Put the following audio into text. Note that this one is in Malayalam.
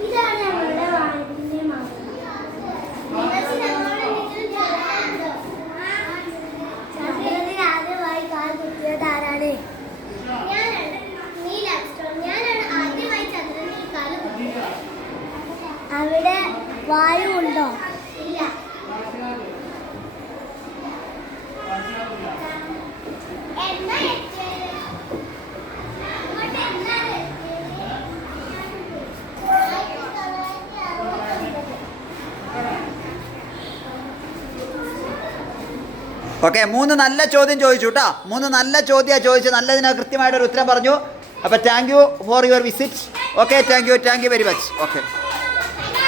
ഇതാണ് ഞങ്ങളുടെ എന്തെങ്കിലും ചോദിക്കാനുണ്ടോ? ചന്ദ്രനിൽ ആദ്യമായി കാൽ കുത്തിയത് അവിടെ വായു ഉണ്ടോ ഓക്കെ മൂന്ന് നല്ല ചോദ്യം ചോദിച്ചു കേട്ടോ മൂന്ന് നല്ല ചോദ്യമാണ് ചോദിച്ചു നല്ലതിന് കൃത്യമായിട്ടൊരു ഉത്തരം പറഞ്ഞു. അപ്പോൾ thank you for your visit okay thank you thank you very much okay